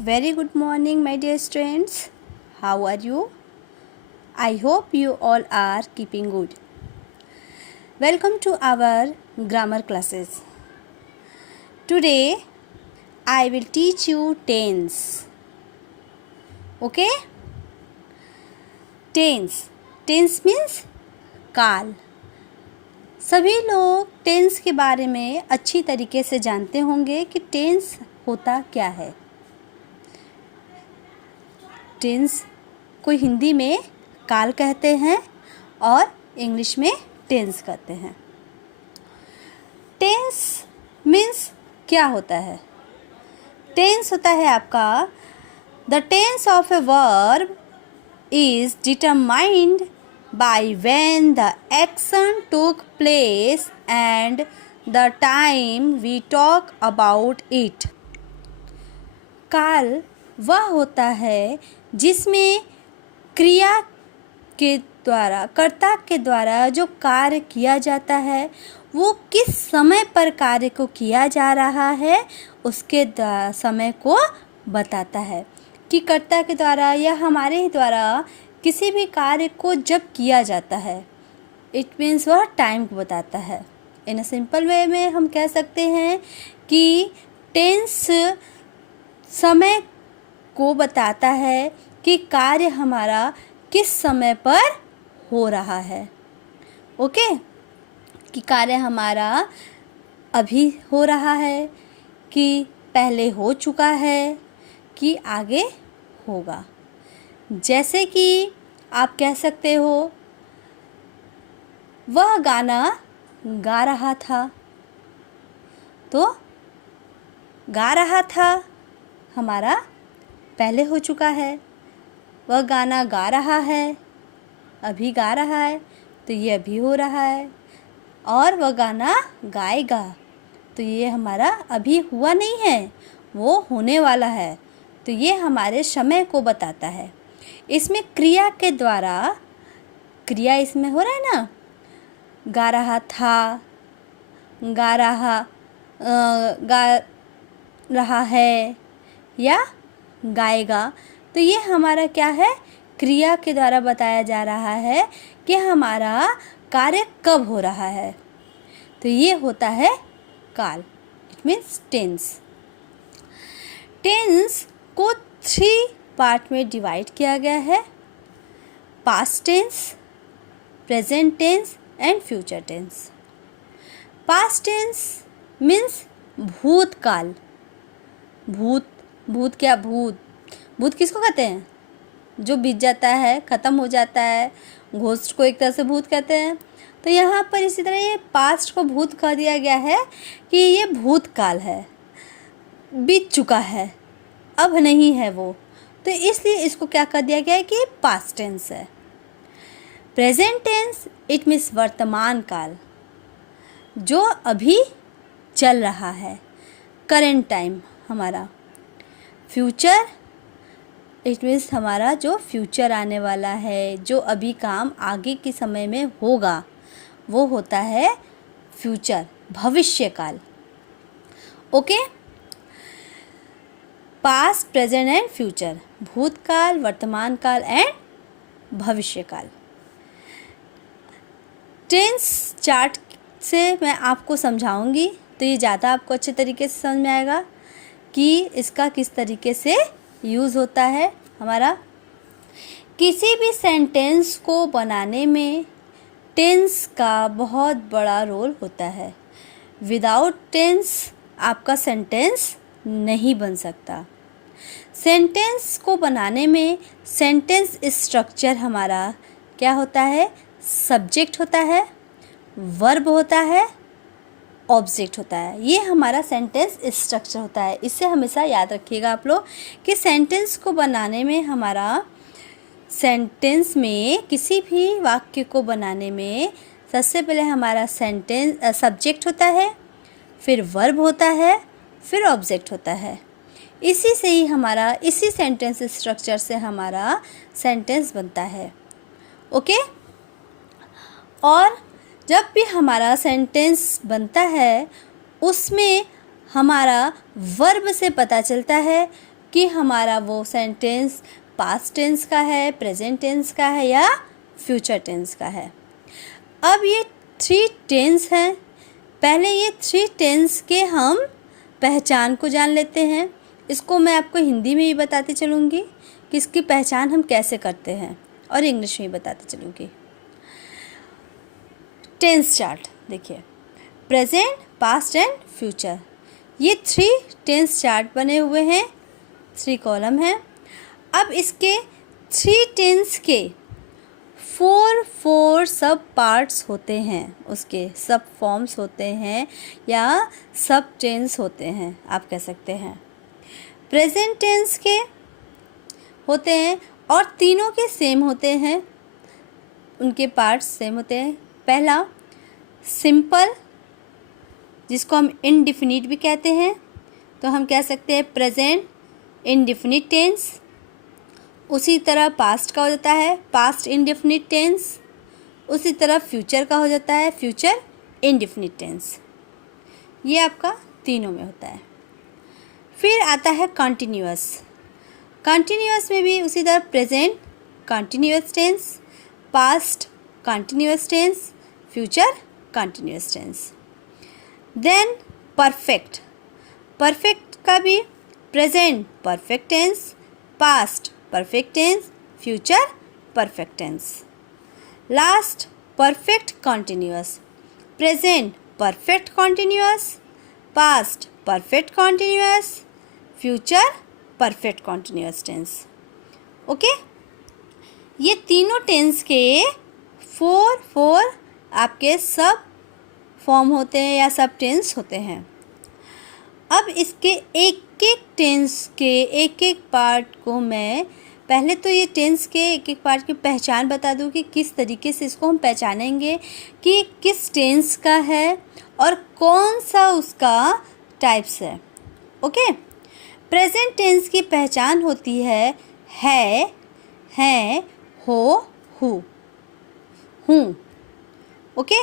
Very good morning, my dear students. How are you? I hope you all are keeping good. Welcome to our grammar classes. Today, I will teach you tense. Okay? Tense. Tense means काल. सभी लोग tense के बारे में अच्छी तरीके से जानते होंगे कि टेंस होता क्या है. टेंस को हिंदी में काल कहते हैं और इंग्लिश में टेंस कहते हैं. टेंस मीन्स क्या होता है? टेंस होता है आपका the tense of a verb is determined by when the action took place and the time we talk about it. काल वह होता है जिसमें क्रिया के द्वारा कर्ता के द्वारा जो कार्य किया जाता है वो किस समय पर कार्य को किया जा रहा है उसके समय को बताता है कि कर्ता के द्वारा या हमारे ही द्वारा किसी भी कार्य को जब किया जाता है. इट मीन्स वह टाइम को बताता है. इन अ सिंपल वे में हम कह सकते हैं कि टेंस समय को बताता है कि कार्य हमारा किस समय पर हो रहा है. ओके कि कार्य हमारा अभी हो रहा है कि पहले हो चुका है कि आगे होगा. जैसे कि आप कह सकते हो वह गाना गा रहा था. तो गा रहा था हमारा पहले हो चुका है. वह गाना गा रहा है अभी गा रहा है तो ये अभी हो रहा है. और वह गाना गाएगा तो ये हमारा अभी हुआ नहीं है, वो होने वाला है. तो ये हमारे समय को बताता है. इसमें क्रिया के द्वारा क्रिया इसमें हो रहा है ना, गा रहा था, गा रहा है या गाएगा. तो ये हमारा क्या है, क्रिया के द्वारा बताया जा रहा है कि हमारा कार्य कब हो रहा है. तो ये होता है काल. It means tense. टेंस को 3 पार्ट में डिवाइड किया गया है. Past tense, present tense and future tense. Past tense means भूतकाल. भूत क्या? भूत किसको कहते हैं? जो बीत जाता है, ख़त्म हो जाता है. घोस्ट को एक तरह से भूत कहते हैं. तो यहाँ पर इसी तरह ये पास्ट को भूत कह दिया गया है कि ये भूतकाल है, बीत चुका है, अब नहीं है वो. तो इसलिए इसको क्या कर दिया गया है कि पास्ट टेंस है. प्रेजेंट टेंस इट मीन्स वर्तमान काल, जो अभी चल रहा है, करेंट टाइम हमारा. फ्यूचर इट मीन्स हमारा जो फ्यूचर आने वाला है, जो अभी काम आगे के समय में होगा, वो होता है फ्यूचर, भविष्य काल. Okay. Past, present and future. भूतकाल, वर्तमान काल एंड भविष्य काल. टेंस चार्ट से मैं आपको समझाऊंगी तो ये ज़्यादा आपको अच्छे तरीके से समझ में आएगा कि इसका किस तरीके से यूज़ होता है. हमारा किसी भी सेंटेंस को बनाने में टेंस का बहुत बड़ा रोल होता है. विदाउट टेंस आपका सेंटेंस नहीं बन सकता. सेंटेंस को बनाने में सेंटेंस स्ट्रक्चर हमारा क्या होता है? सब्जेक्ट होता है, वर्ब होता है, ऑब्जेक्ट होता है. ये हमारा सेंटेंस स्ट्रक्चर होता है. इससे हमेशा याद रखिएगा आप लोग कि सेंटेंस को बनाने में हमारा सेंटेंस में किसी भी वाक्य को बनाने में सबसे पहले हमारा सेंटेंस सब्जेक्ट होता है, फिर वर्ब होता है, फिर ऑब्जेक्ट होता है. इसी से ही हमारा इसी सेंटेंस स्ट्रक्चर से हमारा सेंटेंस बनता है. ओके. और जब भी हमारा सेंटेंस बनता है उसमें हमारा वर्ब से पता चलता है कि हमारा वो सेंटेंस पास्ट टेंस का है, प्रेजेंट टेंस का है या फ्यूचर टेंस का है। अब ये 3 टेंस हैं। पहले ये 3 टेंस के हम पहचान को जान लेते हैं। इसको मैं आपको हिंदी में भी बताती चलूँगी कि इसकी पहचान हम कैसे करते हैं, और इंग्लिश में भी बताती चलूँगी। टेंस चार्ट देखिए, प्रेजेंट, पास्ट एंड फ्यूचर, ये 3 टेंस चार्ट बने हुए हैं, 3 कॉलम हैं। अब इसके 3 टेंस के 4 सब पार्ट्स होते हैं, उसके सब फॉर्म्स होते हैं या सब टेंस होते हैं, आप कह सकते हैं। प्रेजेंट टेंस के होते हैं और तीनों के सेम होते हैं, उनके पार्ट्स सेम होते हैं। पहला सिंपल, जिसको हम इनडिफिनिट भी कहते हैं, तो हम कह सकते हैं प्रेजेंट इनडिफिनिट टेंस। उसी तरह पास्ट का हो जाता है पास्ट इनडिफिनिट टेंस। उसी तरह फ्यूचर का हो जाता है फ्यूचर इनडिफिनिट टेंस। ये आपका तीनों में होता है। फिर आता है कंटिन्यूअस। कंटिन्यूअस में भी उसी तरह present continuous tense, past continuous tense, future continuous tense. Then perfect, perfect का भी present perfect tense, past perfect tense, future perfect tense. Last perfect continuous, present perfect continuous, past perfect continuous, future perfect continuous tense. Okay, ये तीनों tense के 4 आपके सब form होते हैं या सब टेंस होते हैं। अब इसके एक एक टेंस के एक एक पार्ट को मैं पहले तो ये टेंस के एक एक पार्ट की पहचान बता दूँ कि किस तरीके से इसको हम पहचानेंगे कि किस टेंस का है और कौन सा उसका टाइप्स है। ओके, प्रेजेंट टेंस की पहचान होती है हैं, हो, हूँ। ओके,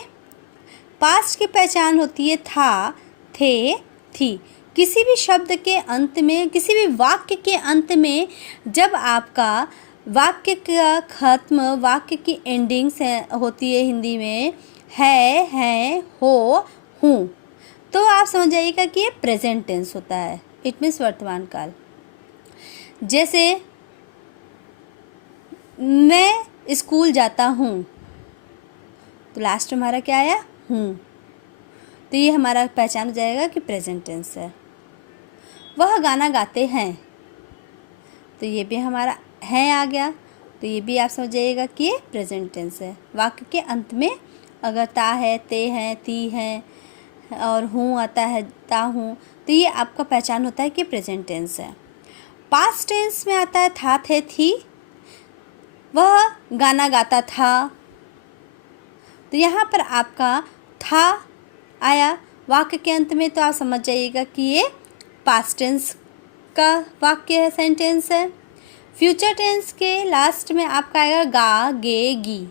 पास्ट की पहचान होती है था, थे, थी। किसी भी शब्द के अंत में, किसी भी वाक्य के अंत में जब आपका वाक्य का ख़त्म, वाक्य की एंडिंग्स होती है हिंदी में है, हैं, हो, हूँ, तो आप समझ जाइएगा कि ये प्रेजेंट टेंस होता है। इट मीन्स वर्तमान काल। जैसे मैं स्कूल जाता हूँ, तो लास्ट में हमारा क्या आया? हूँ। तो ये हमारा पहचान हो जाएगा कि प्रेजेंट टेंस है। वह गाना गाते हैं, तो ये भी हमारा है आ गया, तो ये भी आप समझ जाइएगा कि ये प्रेजेंट टेंस है। वाक्य के अंत में अगर ता है, ते हैं, ती हैं और हूँ आता है, ता हूँ, तो ये आपका पहचान होता है कि प्रेजेंट टेंस है। पास्ट टेंस में आता है था, थे, थी। वह गाना गाता था, तो यहाँ पर आपका था आया वाक्य के अंत में, तो आप समझ जाइएगा कि ये पास्ट टेंस का वाक्य है, सेंटेंस है। फ्यूचर टेंस के लास्ट में आपका आएगा गा, गे, गी।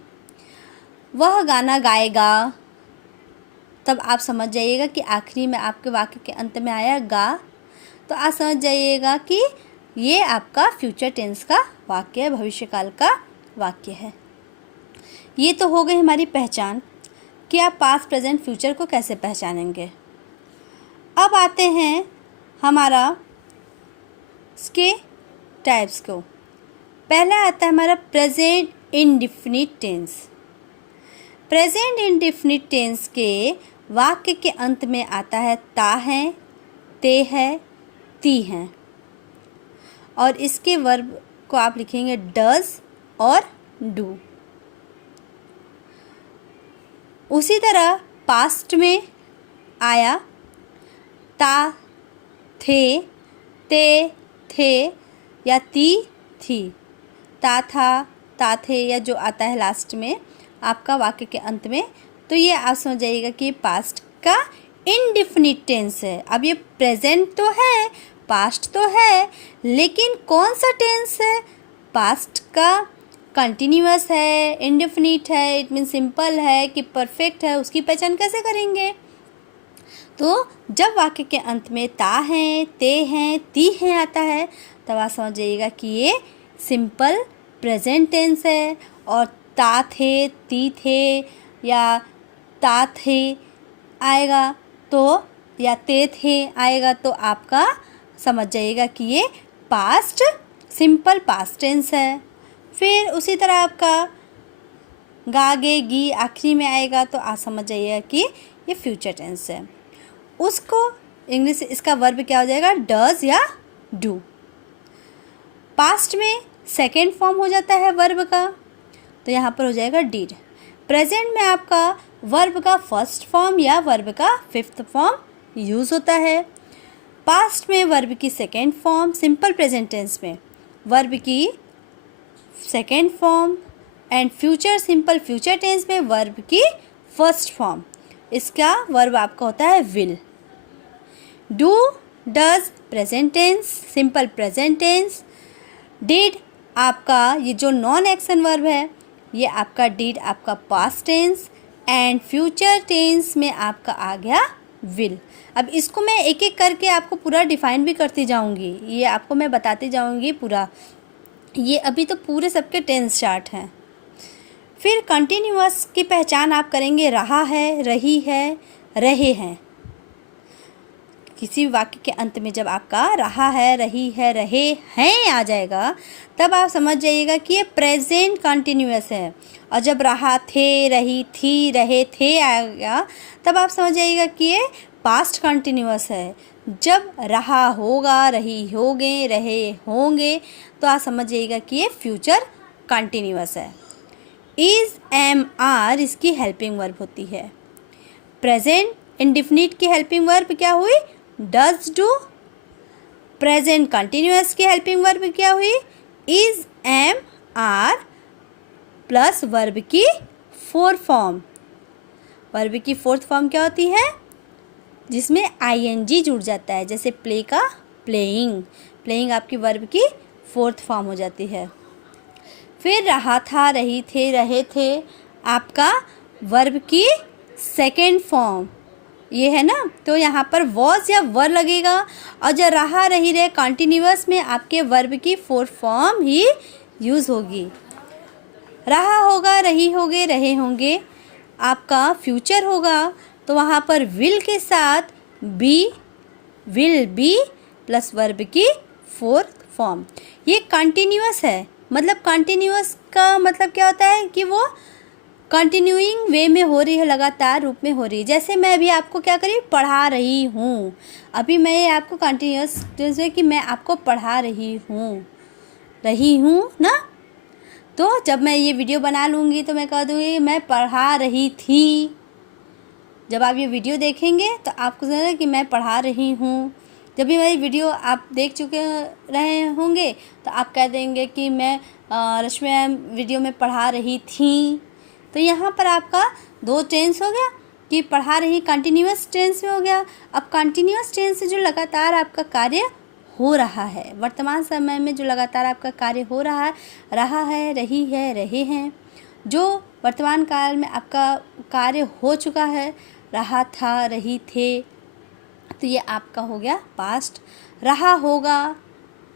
वह गाना गाएगा, तब आप समझ जाइएगा कि आखिरी में आपके वाक्य के अंत में आया गा, तो आप समझ जाइएगा कि ये आपका फ्यूचर टेंस का वाक्य है, भविष्यकाल का वाक्य है। ये तो हो गई हमारी पहचान कि आप पास्ट, प्रेजेंट, फ्यूचर को कैसे पहचानेंगे। अब आते हैं हमारा इसके टाइप्स को। पहला आता है हमारा present indefinite tense. Present indefinite tense के वाक्य के अंत में आता है ता है, ते है, ती हैं, और इसके वर्ब को आप लिखेंगे डज और डू। उसी तरह पास्ट में आया ता, थे, ते, थे या ती, थी। ता, था, ता, थे या जो आता है लास्ट में आपका वाक्य के अंत में, तो ये आप समझ जाइएगा कि पास्ट का इनडिफिनिट टेंस है। अब ये प्रेजेंट तो है, पास्ट तो है, लेकिन कौन सा टेंस है? पास्ट का कंटिन्यूअस है, इंडेफिनिट है, इट मीन सिंपल है कि परफेक्ट है, उसकी पहचान कैसे करेंगे? तो जब वाक्य के अंत में ता हैं, ते हैं, ती हैं आता है, तब आप समझ जाइएगा कि ये सिंपल प्रेजेंट टेंस है। और ता थे, ती थे या ता थे आएगा तो, या ते थे आएगा तो आपका समझ जाइएगा कि ये पास्ट, सिंपल पास्ट टेंस है। फिर उसी तरह आपका गा गे गी आखिरी में आएगा तो आप समझ जाइएगा कि ये फ्यूचर टेंस है। उसको इंग्लिश इसका वर्ब क्या हो जाएगा, डज या डू। पास्ट में सेकेंड फॉर्म हो जाता है वर्ब का, तो यहाँ पर हो जाएगा डिड। प्रेजेंट में आपका वर्ब का फर्स्ट फॉर्म या वर्ब का फिफ्थ फॉर्म यूज़ होता है। पास्ट में वर्ब की second form, simple present tense में वर्ब की second form, and future simple future tense में वर्ब की फर्स्ट फॉर्म। इसका वर्ब आपका होता है will. Do, does present tense, simple present tense. Did आपका ये जो नॉन एक्शन वर्ब है, ये आपका डिड आपका past tense, and future tense में आपका आ गया विल। अब इसको मैं एक एक करके आपको पूरा डिफाइन भी करती जाऊंगी, ये आपको मैं बताती जाऊंगी पूरा। ये अभी तो पूरे सबके टेंस चार्ट हैं। फिर कंटिन्यूअस की पहचान आप करेंगे, रहा है, रही है, रहे हैं। किसी भी वाक्य के अंत में जब आपका रहा है, रही है, रहे हैं आ जाएगा, तब आप समझ जाइएगा कि ये प्रेजेंट कंटिन्यूअस है। और जब रहा, थे, रही थी, रहे थे आएगा, तब आप समझ जाइएगा कि ये पास्ट कंटिन्यूअस है। जब रहा होगा, रही होंगे, रहे होंगे, तो आप समझ जाइएगा कि ये फ्यूचर कंटिन्यूअस है। इज़, एम, आर इसकी हेल्पिंग वर्ब होती है। प्रेजेंट इंडिफिनिट की हेल्पिंग वर्ब क्या हुई, डज डू। प्रेजेंट कंटिन्यूअस की हेल्पिंग वर्ब क्या हुई, is, am, are plus verb की फोर्थ फॉर्म। वर्ब की फोर्थ फॉर्म क्या होती है, जिसमें आईएनजी जुड़ जाता है, जैसे प्ले का प्लेइंग। प्लेइंग आपकी वर्ब की फोर्थ फॉर्म हो जाती है। फिर रहा था, रही थे, रहे थे आपका वर्ब की सेकेंड फॉर्म ये है ना, तो यहाँ पर वॉज या वर लगेगा। और जब रहा, रही, रहे कंटिन्यूअस में आपके वर्ब की फोर्थ फॉर्म ही यूज़ होगी। रहा होगा, रही होंगे, रहे होंगे आपका फ्यूचर होगा, तो वहाँ पर विल के साथ be, will be plus verb की फोर्थ फॉर्म। ये कंटिन्यूअस है, मतलब कंटिन्यूअस का मतलब क्या होता है कि वो कंटिन्यूइंग वे में हो रही है, लगातार रूप में हो रही है। जैसे मैं अभी आपको क्या करी, पढ़ा रही हूँ। अभी मैं आपको कंटिन्यूअस जैसे कि मैं आपको पढ़ा रही हूँ ना। तो जब मैं ये वीडियो बना लूँगी तो मैं कह दूँगी मैं पढ़ा रही थी। जब आप ये वीडियो देखेंगे तो आपको समझना कि मैं पढ़ा रही हूँ। जब भी मेरी वीडियो आप देख चुके रहे होंगे तो आप कह देंगे कि मैं रश्मि वीडियो में पढ़ा रही थी। तो यहाँ पर आपका दो टेंस हो गया कि पढ़ा रही कंटिन्यूअस टेंस में हो गया। अब कंटिन्यूअस टेंस से जो लगातार आपका कार्य हो रहा है, वर्तमान समय में जो लगातार आपका कार्य हो रहा है, रहा है, रही है, रहे हैं, जो वर्तमान काल में आपका कार्य हो चुका है, रहा था, रही थे, तो ये आपका हो गया पास्ट। रहा होगा,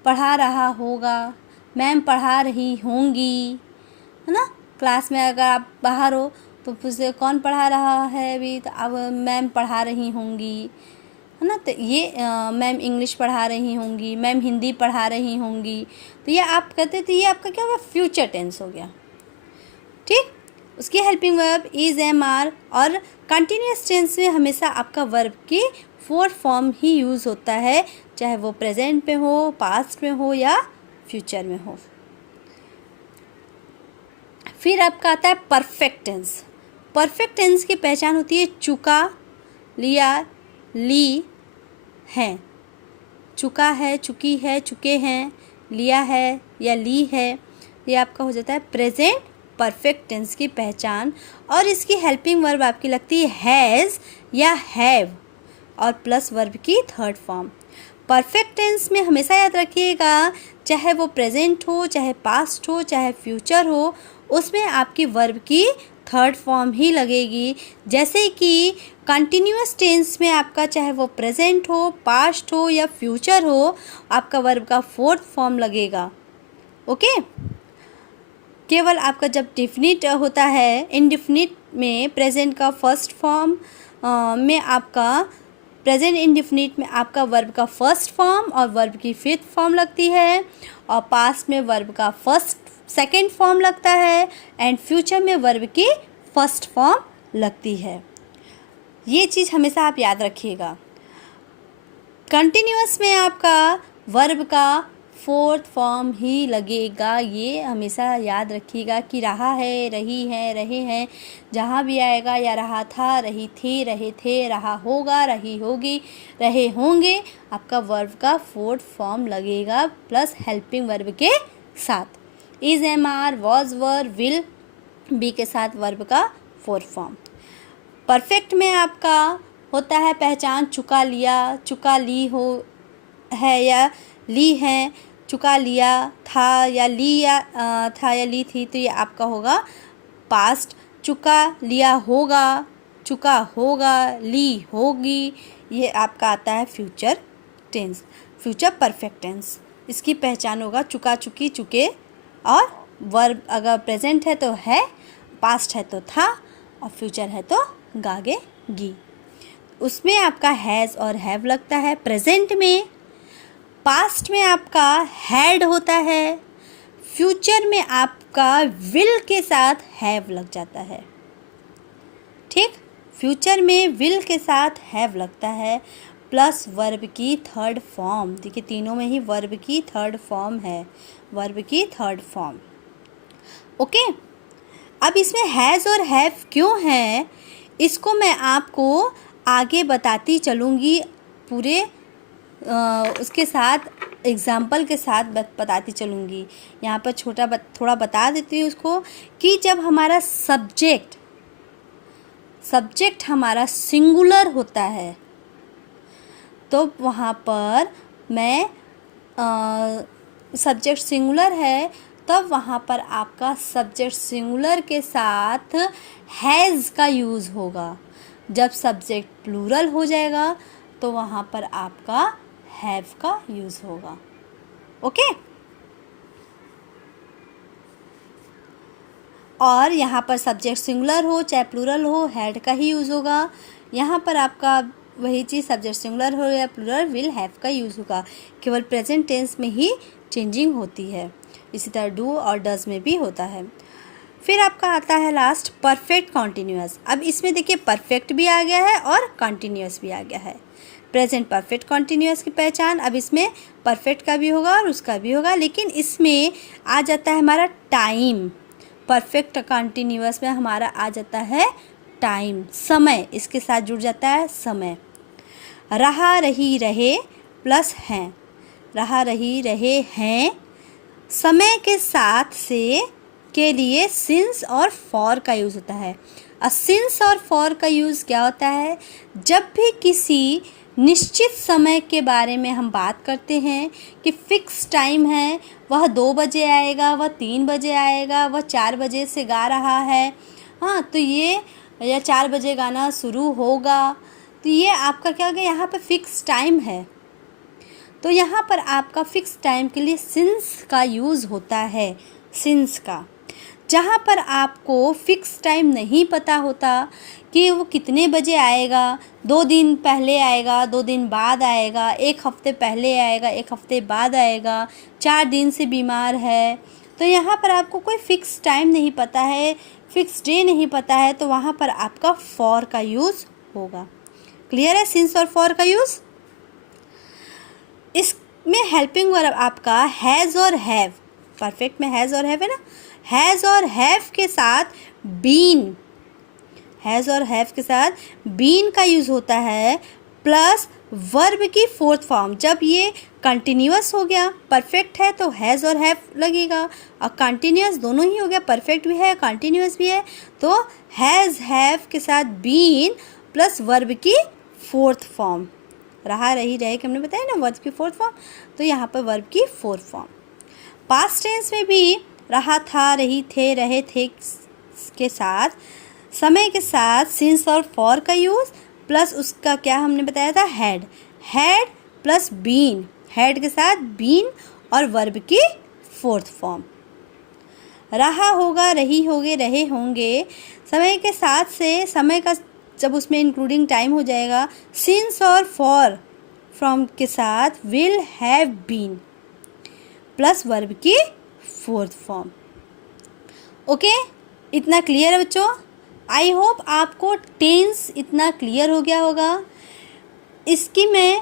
पढ़ा रहा होगा, मैम पढ़ा रही होंगी, है ना। क्लास में अगर आप बाहर हो तो पूछते कौन पढ़ा रहा है अभी, तो अब मैम पढ़ा रही होंगी, है ना। तो ये मैम इंग्लिश पढ़ा रही होंगी, मैम हिंदी पढ़ा रही होंगी, तो ये आप कहते तो ये आपका क्या हो गया, फ्यूचर टेंस हो गया। ठीक, उसकी helping verb is, am, are. और कंटिन्यूअस टेंस में हमेशा आपका वर्ब की फोर्थ फॉर्म ही यूज़ होता है, चाहे वो प्रेजेंट में हो, पास्ट में हो या फ्यूचर में हो। फिर आपका आता है परफेक्ट टेंस। परफेक्ट टेंस की पहचान होती है चुका, लिया, ली, है। चुका है, चुकी है, चुके हैं, लिया है या ली है, ये आपका हो जाता है प्रेजेंट परफेक्ट टेंस की पहचान। और इसकी हेल्पिंग वर्ब आपकी लगती है हैज़ या हैव और प्लस वर्ब की थर्ड फॉर्म। परफेक्ट टेंस में हमेशा याद रखिएगा, चाहे वो प्रेजेंट हो, चाहे पास्ट हो, चाहे फ्यूचर हो, उसमें आपकी वर्ब की थर्ड फॉर्म ही लगेगी। जैसे कि कंटिन्यूअस टेंस में आपका चाहे वो प्रेजेंट हो, पास्ट हो या फ्यूचर हो, आपका वर्ब का फोर्थ फॉर्म लगेगा। ओके, केवल आपका जब डिफिनिट होता है, इनडिफिनिट में प्रेजेंट का फर्स्ट फॉर्म में आपका प्रेजेंट इंडिफिनिट में आपका वर्ब का फर्स्ट फॉर्म और वर्ब की फिफ्थ फॉर्म लगती है, और पास्ट में वर्ब का सेकंड फॉर्म लगता है, एंड फ्यूचर में वर्ब की फर्स्ट फॉर्म लगती है। ये चीज़ हमेशा आप याद रखिएगा। कंटिन्यूअस में आपका वर्ब का फोर्थ फॉर्म ही लगेगा, ये हमेशा याद रखिएगा कि रहा है, रही है, रहे हैं, जहाँ भी आएगा, या रहा था, रही थी, रहे थे, रहा होगा, रही होगी, रहे होंगे, आपका वर्ब का फोर्थ फॉर्म लगेगा प्लस हेल्पिंग वर्ब के साथ। Is, am, are, was, were, will, be के साथ वर्ब का फोर्थ फॉर्म। परफेक्ट में आपका होता है पहचान, चुका, लिया, चुका, ली हो है या ली है, चुका, लिया, था या लिया था या ली थी, तो ये आपका होगा पास्ट। चुका, लिया होगा, चुका होगा, ली होगी, ये आपका आता है future tense, future perfect tense. इसकी पहचान होगा चुका, चुकी, चुके, और वर्ब अगर प्रेजेंट है तो है, पास्ट है तो था, और फ्यूचर है तो गागे, गी। उसमें आपका हैज़ और हैव लगता है। प्रेजेंट में, पास्ट में आपका हैड होता है, फ्यूचर में आपका विल के साथ हैव लग जाता है। ठीक, फ्यूचर में विल के साथ हैव लगता है प्लस वर्ब की थर्ड फॉर्म। देखिए तीनों में ही वर्ब की थर्ड फॉर्म है, वर्ब की थर्ड फॉर्म। ओके, अब इसमें हैज़ और हैव क्यों है, इसको मैं आपको आगे बताती चलूँगी, पूरे उसके साथ एग्ज़ाम्पल के साथ बताती चलूँगी। यहाँ पर थोड़ा बता देती हूँ उसको, कि जब हमारा सब्जेक्ट हमारा सिंगुलर होता है तो वहाँ पर मैं सब्जेक्ट सिंगुलर है, तब वहाँ पर आपका सब्जेक्ट सिंगुलर के साथ हैज़ का यूज़ होगा। जब सब्जेक्ट प्लूरल हो जाएगा तो वहाँ पर आपका हैव का यूज़ होगा। ओके, और यहाँ पर सब्जेक्ट सिंगुलर हो चाहे प्लूरल हो, हैड का ही यूज़ होगा। यहाँ पर आपका वही चीज़ सब्जेक्ट सिंगुलर हो या प्लूरल, विल, हैव का यूज़ होगा। केवल प्रेजेंट टेंस में ही चेंजिंग होती है, इसी तरह डू और डज में भी होता है। फिर आपका आता है लास्ट परफेक्ट कॉन्टीन्यूअस। अब इसमें देखिए परफेक्ट भी आ गया है और कॉन्टीन्यूअस भी आ गया है। प्रेजेंट परफेक्ट कॉन्टीन्यूअस की पहचान, अब इसमें परफेक्ट का भी होगा और उसका भी होगा, लेकिन इसमें आ जाता है हमारा टाइम। परफेक्ट कॉन्टीन्यूअस में हमारा आ जाता है टाइम, समय, इसके साथ जुड़ जाता है समय। रहा, रही, रहे प्लस हैं, रहा, रही, रहे हैं, समय के साथ से के लिए सिंस और फॉर का यूज़ होता है। सिंस और फॉर का यूज़ क्या होता है, जब भी किसी निश्चित समय के बारे में हम बात करते हैं कि फ़िक्स टाइम है, वह 2 बजे आएगा, वह 3 बजे आएगा, वह 4 बजे से गा रहा है, हाँ, तो ये, या 4 बजे गाना शुरू होगा, तो ये आपका क्या हो गया, यहाँ पर फ़िक्स टाइम है। तो यहाँ पर आपका फ़िक्स टाइम के लिए सिंस का यूज़ होता है, सिंस का। जहाँ पर आपको फ़िक्स टाइम नहीं पता होता कि वो कितने बजे आएगा, 2 दिन पहले आएगा, 2 दिन बाद आएगा, 1 हफ़्ते पहले आएगा, 1 हफ़्ते बाद आएगा, 4 दिन से बीमार है, तो यहाँ पर आपको कोई फ़िक्स टाइम नहीं पता है, फ़िक्स डे नहीं पता है, तो वहाँ पर आपका फॉर का यूज़ होगा। क्लियर है सिंस और फॉर का यूज़। इसमें हेल्पिंग वर्ब आपका हैज़ और हैव, परफेक्ट में हैज़ और हैव है ना, हैज़ और हैव के साथ बीन, हैज़ और हैव के साथ बीन का यूज़ होता है प्लस वर्ब की फोर्थ फॉर्म। जब ये कंटिन्यूअस हो गया, परफेक्ट है तो हैज़ और हैव लगेगा, और कंटिन्यूअस दोनों ही हो गया, परफेक्ट भी है कंटिन्यूअस भी है, तो हैज़ हैव के साथ बीन प्लस वर्ब की फोर्थ फॉर्म। रहा, रही, रहे कि हमने बताया ना वर्ब की फोर्थ फॉर्म, तो यहाँ पर वर्ब की फोर्थ फॉर्म। पास्ट टेंस में भी रहा, था, रही, थे, रहे थे के साथ समय के साथ सिंस और फॉर का यूज़ प्लस उसका क्या हमने बताया था, had, had plus been, had के साथ बीन और वर्ब की फोर्थ फॉर्म। रहा होगा, रही होगे, रहे होंगे, समय के साथ से समय का जब उसमें इंक्लूडिंग टाइम हो जाएगा, सिंस और फॉर फ्रॉम के साथ will have been plus verb की फोर्थ फॉर्म। ओके, इतना क्लियर है बच्चों? आई होप आपको टेंस इतना क्लियर हो गया होगा। इसकी मैं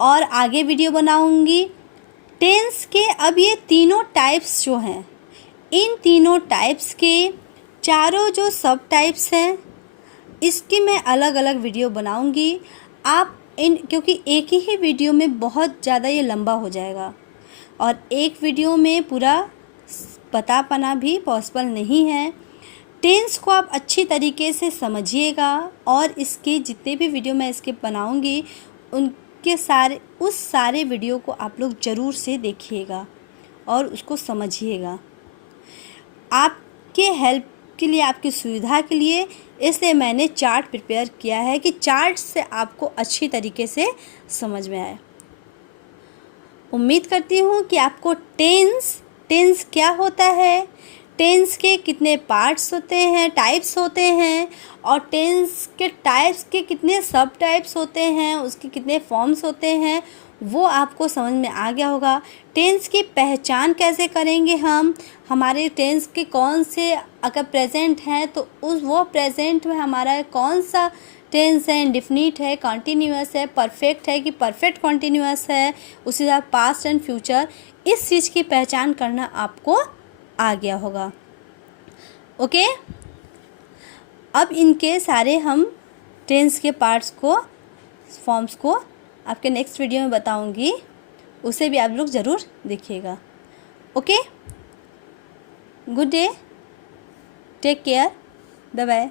और आगे वीडियो बनाऊंगी। टेंस के अब ये तीनों टाइप्स जो हैं, इन तीनों टाइप्स के चारों जो सब टाइप्स हैं, इसकी मैं अलग अलग वीडियो बनाऊंगी। आप क्योंकि एक ही वीडियो में बहुत ज़्यादा ये लंबा हो जाएगा और एक वीडियो में पूरा बता पाना भी पॉसिबल नहीं है। टेंस को आप अच्छी तरीके से समझिएगा और इसके जितने भी वीडियो मैं इसके बनाऊंगी उनके सारे वीडियो को आप लोग ज़रूर से देखिएगा और उसको समझिएगा। आपके हेल्प के लिए, आपकी सुविधा के लिए इसलिए मैंने चार्ट प्रिपेयर किया है कि चार्ट से आपको अच्छी तरीके से समझ में आए। उम्मीद करती हूँ कि आपको टेंस क्या होता है, टेंस के कितने पार्ट्स होते हैं, टाइप्स होते हैं, और टेंस के टाइप्स के कितने सब टाइप्स होते हैं, उसके कितने फॉर्म्स होते हैं, वो आपको समझ में आ गया होगा। टेंस की पहचान कैसे करेंगे हम, हमारे टेंस के कौन से अगर प्रेजेंट हैं तो वो प्रेजेंट में हमारा कौन सा टेंस है, इंडेफिनिट है, कॉन्टीन्यूअस है, परफेक्ट है कि परफेक्ट कॉन्टीन्यूअस है, उसी तरह पास्ट एंड फ्यूचर, इस चीज़ की पहचान करना आपको आ गया होगा। ओके, अब इनके सारे हम टेंस के पार्ट्स को, फॉर्म्स को आपके नेक्स्ट वीडियो में बताऊंगी, उसे भी आप लोग ज़रूर देखिएगा। Okay, good day, take care, bye bye.